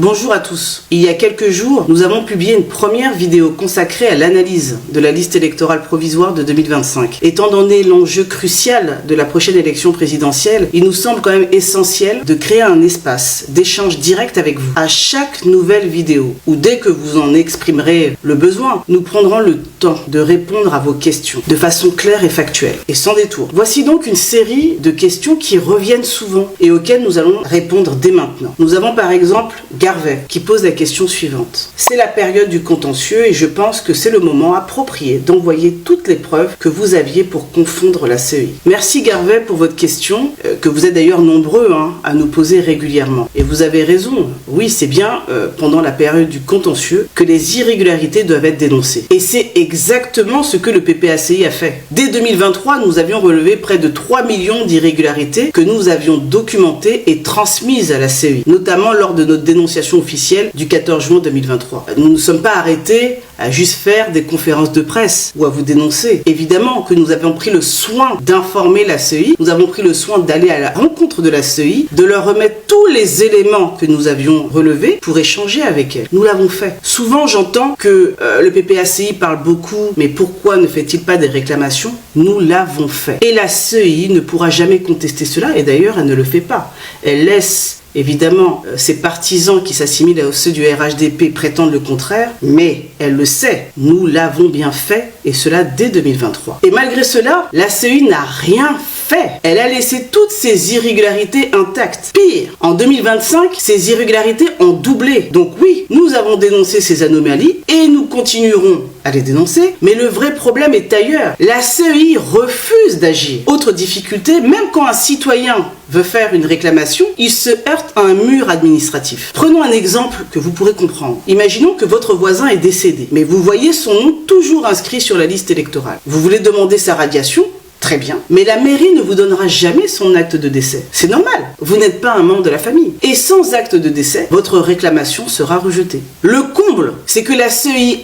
Bonjour à tous. Il y a quelques jours, nous avons publié une première vidéo consacrée à l'analyse de la liste électorale provisoire de 2025. Étant donné l'enjeu crucial de la prochaine élection présidentielle, il nous semble quand même essentiel de créer un espace d'échange direct avec vous. À chaque nouvelle vidéo, ou dès que vous en exprimerez le besoin, nous prendrons le temps de répondre à vos questions de façon claire et factuelle, et sans détour. Voici donc une série de questions qui reviennent souvent et auxquelles nous allons répondre dès maintenant. Nous avons par exemple Garvey qui pose la question suivante. C'est la période du contentieux et je pense que c'est le moment approprié d'envoyer toutes les preuves que vous aviez pour confondre la CEI. Merci Garvey pour votre question, que vous êtes d'ailleurs nombreux à nous poser régulièrement. Et vous avez raison, oui c'est bien pendant la période du contentieux que les irrégularités doivent être dénoncées. Et c'est exactement ce que le PPACI a fait. Dès 2023, nous avions relevé près de 3 millions d'irrégularités que nous avions documentées et transmises à la CEI, notamment lors de notre dénonciation officielle du 14 juin 2023. Nous ne nous sommes pas arrêtés à juste faire des conférences de presse ou à vous dénoncer. Évidemment que nous avons pris le soin d'informer la CEI, nous avons pris le soin d'aller à la rencontre de la CEI, de leur remettre tous les éléments que nous avions relevés pour échanger avec elle. Nous l'avons fait. Souvent j'entends que le PPACI parle beaucoup, mais pourquoi ne fait-il pas des réclamations? Nous l'avons fait. Et la CEI ne pourra jamais contester cela, et d'ailleurs elle ne le fait pas. Elle laisse évidemment, ces partisans qui s'assimilent à ceux du RHDP prétendent le contraire, mais elle le sait, nous l'avons bien fait, et cela dès 2023. Et malgré cela, la CEI n'a rien fait. Elle a laissé toutes ces irrégularités intactes. Pire, en 2025, ces irrégularités ont doublé. Donc oui, nous avons dénoncé ces anomalies, et nous continuerons à les dénoncer, mais le vrai problème est ailleurs. La CEI refuse d'agir. Autre difficulté, même quand un citoyen veut faire une réclamation, il se heurte à un mur administratif. Prenons un exemple que vous pourrez comprendre. Imaginons que votre voisin est décédé, mais vous voyez son nom toujours inscrit sur la liste électorale. Vous voulez demander sa radiation? Très bien. Mais la mairie ne vous donnera jamais son acte de décès. C'est normal. Vous n'êtes pas un membre de la famille. Et sans acte de décès, votre réclamation sera rejetée. Le comble, c'est que la CEI,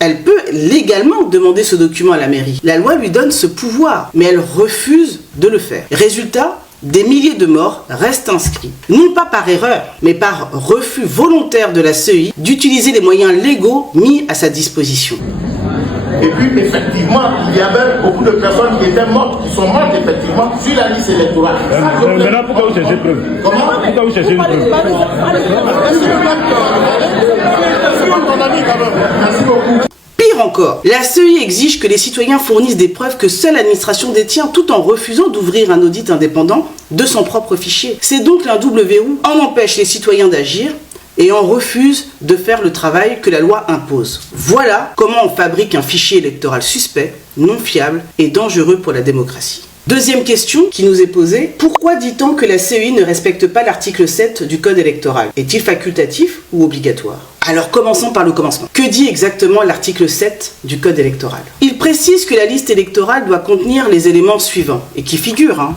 elle peut légalement demander ce document à la mairie. La loi lui donne ce pouvoir, mais elle refuse de le faire. Résultat, des milliers de morts restent inscrits. Non pas par erreur, mais par refus volontaire de la CEI d'utiliser les moyens légaux mis à sa disposition. Et puis, effectivement, il y avait beaucoup de personnes qui étaient mortes, qui sont mortes, effectivement, sur la liste électorale. Maintenant, pourquoi vous cherchez une preuve? Comment? Pourquoi vous cherchez une preuve? Merci beaucoup. Pire encore, la CEI exige que les citoyens fournissent des preuves que seule l'administration détient tout en refusant d'ouvrir un audit indépendant de son propre fichier. C'est donc un double verrou, on empêche les citoyens d'agir et on refuse de faire le travail que la loi impose. Voilà comment on fabrique un fichier électoral suspect, non fiable et dangereux pour la démocratie. Deuxième question qui nous est posée, pourquoi dit-on que la CEI ne respecte pas l'article 7 du Code électoral? Est-il facultatif ou obligatoire? Alors commençons par le commencement. Que dit exactement l'article 7 du Code électoral? Il précise que la liste électorale doit contenir les éléments suivants, et qui figurent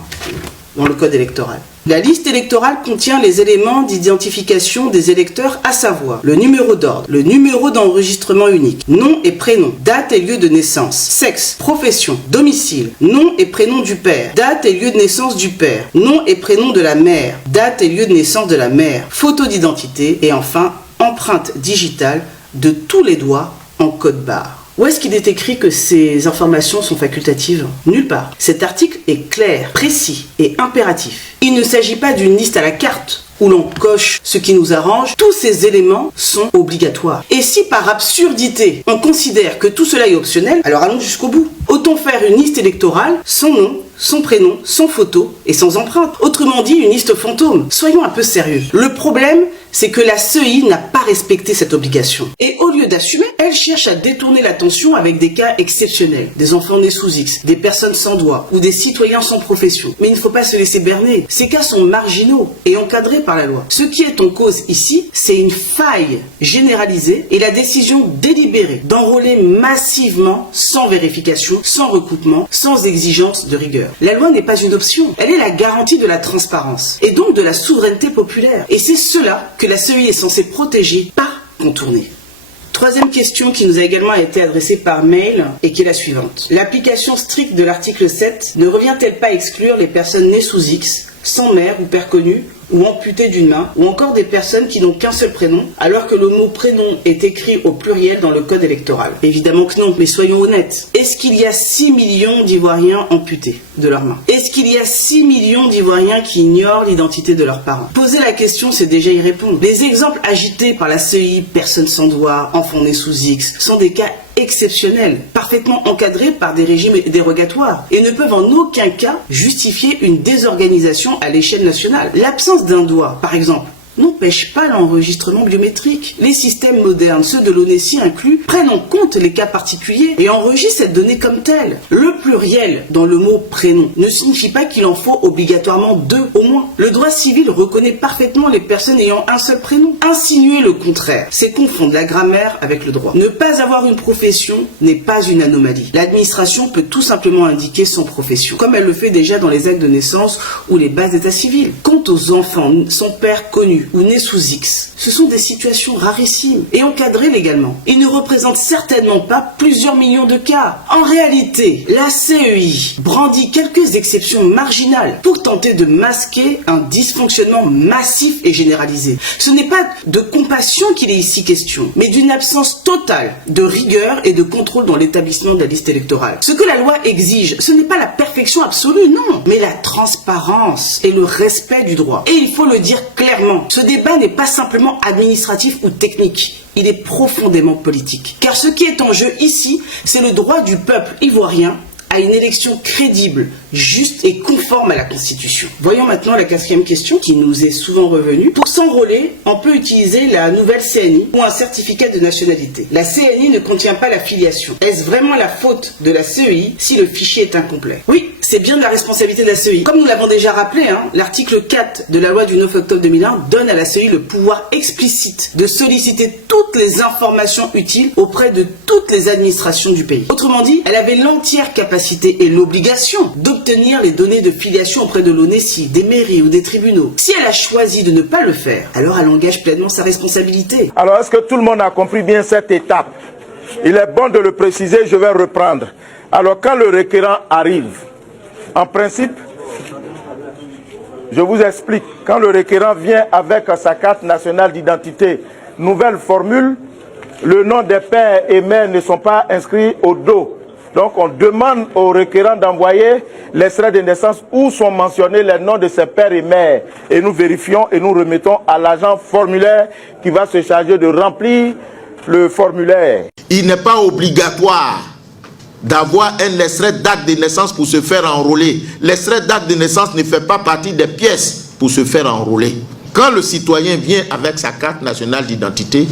dans le Code électoral. La liste électorale contient les éléments d'identification des électeurs, à savoir le numéro d'ordre, le numéro d'enregistrement unique, nom et prénom, date et lieu de naissance, sexe, profession, domicile, nom et prénom du père, date et lieu de naissance du père, nom et prénom de la mère, date et lieu de naissance de la mère, photo d'identité et enfin empreinte digitale de tous les doigts en code barre. Où est-ce qu'il est écrit que ces informations sont facultatives? Nulle part. Cet article est clair, précis et impératif. Il ne s'agit pas d'une liste à la carte où l'on coche ce qui nous arrange. Tous ces éléments sont obligatoires. Et si par absurdité, on considère que tout cela est optionnel, alors allons jusqu'au bout. Autant faire une liste électorale, son nom, son prénom, sans photo et sans empreinte. Autrement dit, une liste fantôme. Soyons un peu sérieux. Le problème, c'est que la CEI n'a pas respecté cette obligation. Et au lieu d'assumer, elle cherche à détourner l'attention avec des cas exceptionnels. Des enfants nés sous X, des personnes sans doigts ou des citoyens sans profession. Mais il ne faut pas se laisser berner. Ces cas sont marginaux et encadrés par la loi. Ce qui est en cause ici, c'est une faille généralisée et la décision délibérée d'enrôler massivement, sans vérification, sans recoupement, sans exigence de rigueur. La loi n'est pas une option. Elle est la garantie de la transparence et donc de la souveraineté populaire. Et c'est cela que la CEI est censée protéger, pas contourner. Troisième question qui nous a également été adressée par mail et qui est la suivante. L'application stricte de l'article 7 ne revient-elle pas à exclure les personnes nées sous X, sans mère ou père connu, ou amputées d'une main, ou encore des personnes qui n'ont qu'un seul prénom, alors que le mot prénom est écrit au pluriel dans le code électoral? Évidemment que non, mais soyons honnêtes. Est-ce qu'il y a 6 millions d'Ivoiriens amputés de leurs mains? Est-ce qu'il y a 6 millions d'Ivoiriens qui ignorent l'identité de leurs parents? Poser la question, c'est déjà y répondre. Les exemples agités par la CEI, personnes sans doigt, enfants nés sous X, sont des cas exceptionnels, parfaitement encadrés par des régimes dérogatoires, et ne peuvent en aucun cas justifier une désorganisation à l'échelle nationale. L'absence d'un doigt, par exemple, n'empêche pas l'enregistrement biométrique. Les systèmes modernes, ceux de l'ONESI inclus, prennent en compte les cas particuliers et enregistrent cette donnée comme telle. Le pluriel dans le mot prénom ne signifie pas qu'il en faut obligatoirement 2 au moins. Le droit civil reconnaît parfaitement les personnes ayant un seul prénom. Insinuer le contraire, c'est confondre la grammaire avec le droit. Ne pas avoir une profession n'est pas une anomalie. L'administration peut tout simplement indiquer son profession, comme elle le fait déjà dans les actes de naissance ou les bases d'état civil. Quant aux enfants, son père connu ou nés sous X, ce sont des situations rarissimes et encadrées légalement. Ils ne représentent certainement pas plusieurs millions de cas. En réalité, la CEI brandit quelques exceptions marginales pour tenter de masquer un dysfonctionnement massif et généralisé. Ce n'est pas de compassion qu'il est ici question, mais d'une absence totale de rigueur et de contrôle dans l'établissement de la liste électorale. Ce que la loi exige, ce n'est pas la perfection absolue, non, mais la transparence et le respect du droit. Et il faut le dire clairement, ce débat n'est pas simplement administratif ou technique. Il est profondément politique. Car ce qui est en jeu ici, c'est le droit du peuple ivoirien à une élection crédible, juste et conforme à la Constitution. Voyons maintenant la 4e question qui nous est souvent revenue. Pour s'enrôler, on peut utiliser la nouvelle CNI ou un certificat de nationalité. La CNI ne contient pas la filiation. Est-ce vraiment la faute de la CEI si le fichier est incomplet? Oui, c'est bien de la responsabilité de la CEI. Comme nous l'avons déjà rappelé, l'article 4 de la loi du 9 octobre 2001 donne à la CEI le pouvoir explicite de solliciter toutes les informations utiles auprès de toutes les administrations du pays. Autrement dit, elle avait l'entière capacité et l'obligation d'obtenir les données de filiation auprès de l'ONESI, des mairies ou des tribunaux. Si elle a choisi de ne pas le faire, alors elle engage pleinement sa responsabilité. Alors, est-ce que tout le monde a compris bien cette étape? Il est bon de le préciser, je vais reprendre. Alors, quand le requérant arrive, en principe, je vous explique, quand le requérant vient avec sa carte nationale d'identité, nouvelle formule, le nom des pères et mères ne sont pas inscrits au dos. Donc on demande au requérant d'envoyer l'extrait de naissance où sont mentionnés les noms de ses pères et mères. Et nous vérifions et nous remettons à l'agent formulaire qui va se charger de remplir le formulaire. Il n'est pas obligatoire d'avoir un extrait d'acte de naissance pour se faire enrôler. L'extrait d'acte de naissance ne fait pas partie des pièces pour se faire enrôler. Quand le citoyen vient avec sa carte nationale d'identité,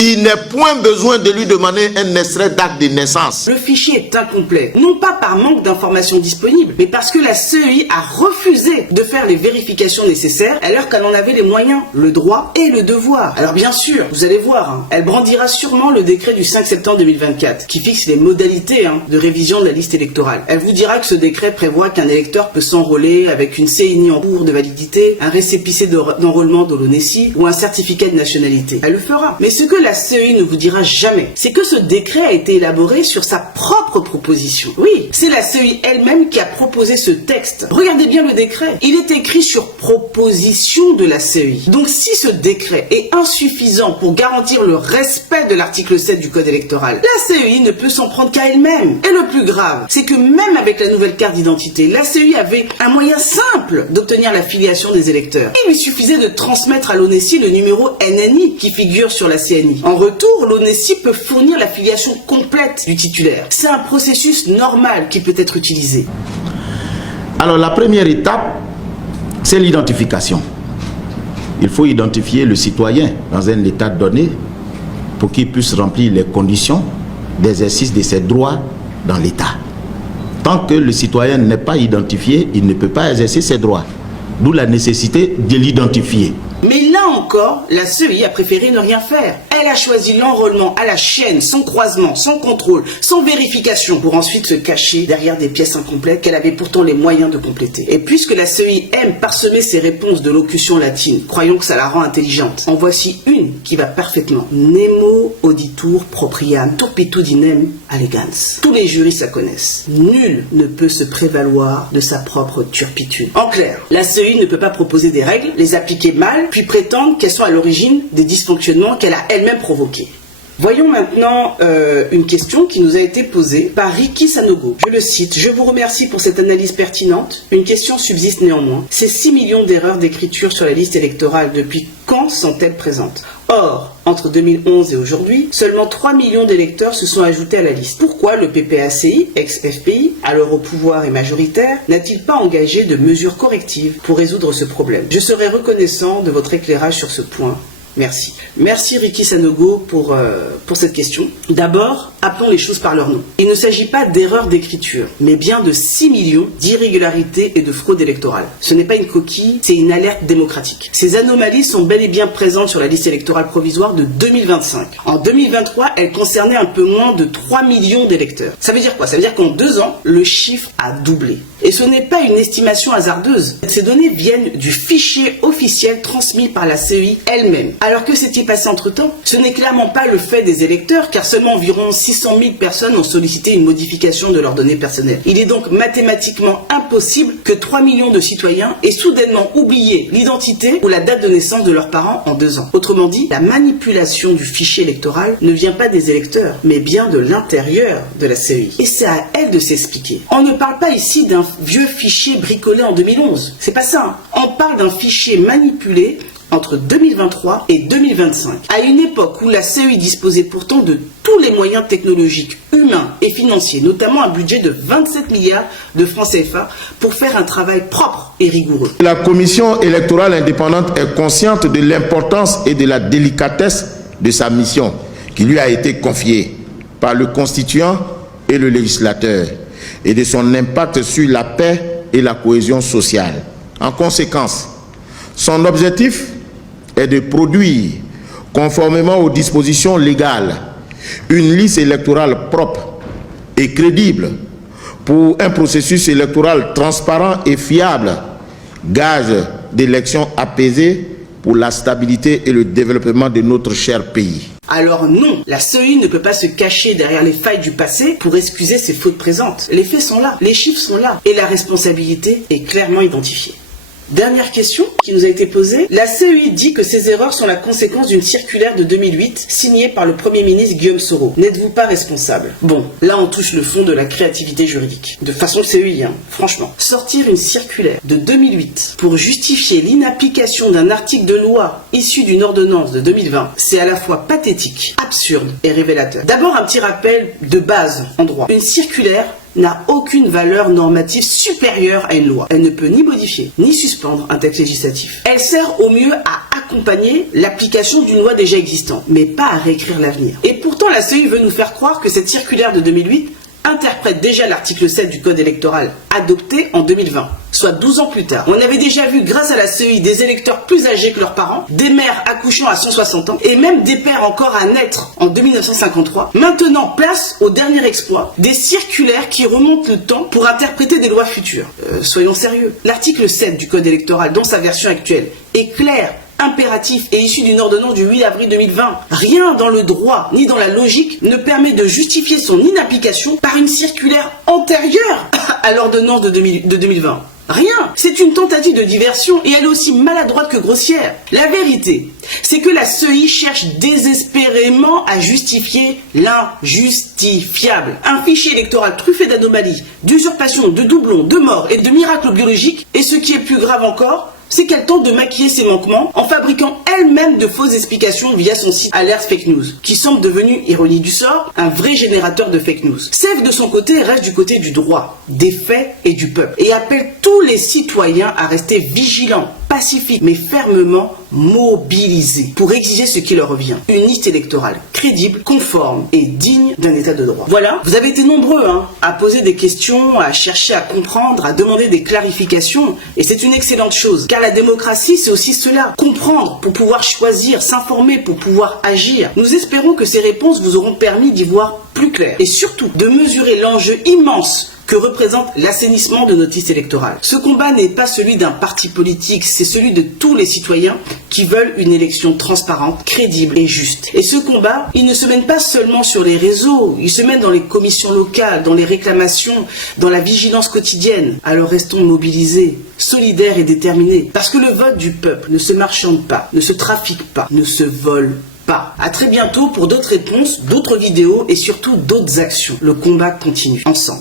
il n'est point besoin de lui demander un extrait d'acte de naissance. Le fichier est incomplet, non pas par manque d'informations disponibles, mais parce que la CEI a refusé de faire les vérifications nécessaires alors qu'elle en avait les moyens, le droit et le devoir. Alors bien sûr, vous allez voir, elle brandira sûrement le décret du 5 septembre 2024 qui fixe les modalités de révision de la liste électorale. Elle vous dira que ce décret prévoit qu'un électeur peut s'enrôler avec une CNI en cours de validité, un récépissé d'enrôlement de l'ONESI ou un certificat de nationalité. Elle le fera. Mais ce que la CEI ne vous dira jamais, c'est que ce décret a été élaboré sur sa propre proposition. Oui, c'est la CEI elle-même qui a proposé ce texte. Regardez bien le décret. Il est écrit sur proposition de la CEI. Donc si ce décret est insuffisant pour garantir le respect de l'article 7 du code électoral, la CEI ne peut s'en prendre qu'à elle-même. Et le plus grave, c'est que même avec la nouvelle carte d'identité, la CEI avait un moyen simple d'obtenir la filiation des électeurs. Il lui suffisait de transmettre à l'ONESI le numéro NNI qui figure sur la CNI. En retour, l'ONESI peut fournir la filiation complète du titulaire. C'est un processus normal qui peut être utilisé. Alors la première étape, c'est l'identification. Il faut identifier le citoyen dans un état donné pour qu'il puisse remplir les conditions d'exercice de ses droits dans l'État. Tant que le citoyen n'est pas identifié, il ne peut pas exercer ses droits. D'où la nécessité de l'identifier. Mais là encore, la CEI a préféré ne rien faire. Elle a choisi l'enrôlement à la chaîne, sans croisement, sans contrôle, sans vérification, pour ensuite se cacher derrière des pièces incomplètes qu'elle avait pourtant les moyens de compléter. Et puisque la CEI aime parsemer ses réponses de locution latine, croyons que ça la rend intelligente. En voici une qui va parfaitement. Nemo auditur propriam turpitudinem allegans. Tous les juristes la connaissent. Nul ne peut se prévaloir de sa propre turpitude. En clair, la CEI ne peut pas proposer des règles, les appliquer mal, puis prétendre qu'elles sont à l'origine des dysfonctionnements qu'elle a elle-même provoqués. Voyons maintenant une question qui nous a été posée par Ricky Sanogo. Je le cite: « Je vous remercie pour cette analyse pertinente. Une question subsiste néanmoins. Ces 6 millions d'erreurs d'écriture sur la liste électorale, depuis quand sont-elles présentes ? Or, entre 2011 et aujourd'hui, seulement 3 millions d'électeurs se sont ajoutés à la liste. Pourquoi le PPACI, ex-FPI, alors au pouvoir et majoritaire, n'a-t-il pas engagé de mesures correctives pour résoudre ce problème ? Je serais reconnaissant de votre éclairage sur ce point. Merci. Merci Ricky Sanogo pour cette question. D'abord, appelons les choses par leur nom. Il ne s'agit pas d'erreur d'écriture, mais bien de 6 millions d'irrégularités et de fraude électorale. Ce n'est pas une coquille, c'est une alerte démocratique. Ces anomalies sont bel et bien présentes sur la liste électorale provisoire de 2025. En 2023, elles concernaient un peu moins de 3 millions d'électeurs. Ça veut dire quoi? Ça veut dire qu'en 2 ans, le chiffre a doublé. Et ce n'est pas une estimation hasardeuse. Ces données viennent du fichier officiel transmis par la CEI elle-même. Alors que s'est-il passé entre-temps? Ce n'est clairement pas le fait des électeurs, car seulement environ 600 000 personnes ont sollicité une modification de leurs données personnelles. Il est donc mathématiquement impossible que 3 millions de citoyens aient soudainement oublié l'identité ou la date de naissance de leurs parents en 2 ans. Autrement dit, la manipulation du fichier électoral ne vient pas des électeurs, mais bien de l'intérieur de la CEI. Et c'est à elle de s'expliquer. On ne parle pas ici d'un vieux fichier bricolé en 2011. C'est pas ça, hein. On parle d'un fichier manipulé entre 2023 et 2025, à une époque où la CEI disposait pourtant de tous les moyens technologiques, humains et financiers, notamment un budget de 27 milliards de francs CFA pour faire un travail propre et rigoureux. La commission électorale indépendante est consciente de l'importance et de la délicatesse de sa mission qui lui a été confiée par le constituant et le législateur et de son impact sur la paix et la cohésion sociale. En conséquence, son objectif est de produire, conformément aux dispositions légales, une liste électorale propre et crédible pour un processus électoral transparent et fiable, gage d'élections apaisées pour la stabilité et le développement de notre cher pays. Alors non, la CEI ne peut pas se cacher derrière les failles du passé pour excuser ses fautes présentes. Les faits sont là, les chiffres sont là, et la responsabilité est clairement identifiée. Dernière question qui nous a été posée. La CEI dit que ces erreurs sont la conséquence d'une circulaire de 2008 signée par le Premier ministre Guillaume Soro. N'êtes-vous pas responsable? Bon, là on touche le fond de la créativité juridique. De façon CEI, franchement. Sortir une circulaire de 2008 pour justifier l'inapplication d'un article de loi issu d'une ordonnance de 2020, c'est à la fois pathétique, absurde et révélateur. D'abord un petit rappel de base en droit. Une circulaire n'a aucune valeur normative supérieure à une loi. Elle ne peut ni modifier, ni suspendre un texte législatif. Elle sert au mieux à accompagner l'application d'une loi déjà existante, mais pas à réécrire l'avenir. Et pourtant, la CEI veut nous faire croire que cette circulaire de 2008 interprète déjà l'article 7 du Code électoral adopté en 2020, soit 12 ans plus tard. On avait déjà vu, grâce à la CEI, des électeurs plus âgés que leurs parents, des mères accouchant à 160 ans, et même des pères encore à naître en 1953. Maintenant, place au dernier exploit, des circulaires qui remontent le temps pour interpréter des lois futures. Soyons sérieux. L'article 7 du Code électoral, dans sa version actuelle, est clair, impératif et issu d'une ordonnance du 8 avril 2020. Rien dans le droit ni dans la logique ne permet de justifier son inapplication par une circulaire antérieure à l'ordonnance de 2020. Rien. C'est une tentative de diversion et elle est aussi maladroite que grossière. La vérité, c'est que la CEI cherche désespérément à justifier l'injustifiable. Un fichier électoral truffé d'anomalies, d'usurpations, de doublons, de morts et de miracles biologiques. Et ce qui est plus grave encore, c'est qu'elle tente de maquiller ses manquements en fabriquant elle-même de fausses explications via son site Alert Fake News, qui semble devenu, ironie du sort, un vrai générateur de fake news. CEF, de son côté, reste du côté du droit, des faits et du peuple, et appelle tous les citoyens à rester vigilants, pacifique mais fermement mobilisés pour exiger ce qui leur revient. Une liste électorale crédible, conforme et digne d'un état de droit. Voilà, vous avez été nombreux à poser des questions, à chercher à comprendre, à demander des clarifications, et c'est une excellente chose, car la démocratie c'est aussi cela, comprendre pour pouvoir choisir, s'informer pour pouvoir agir. Nous espérons que ces réponses vous auront permis d'y voir plus clair et surtout de mesurer l'enjeu immense que représente l'assainissement de notre liste électorale. Ce combat n'est pas celui d'un parti politique, c'est celui de tous les citoyens qui veulent une élection transparente, crédible et juste. Et ce combat, il ne se mène pas seulement sur les réseaux, il se mène dans les commissions locales, dans les réclamations, dans la vigilance quotidienne. Alors restons mobilisés, solidaires et déterminés, parce que le vote du peuple ne se marchande pas, ne se trafique pas, ne se vole pas. À très bientôt pour d'autres réponses, d'autres vidéos et surtout d'autres actions. Le combat continue ensemble.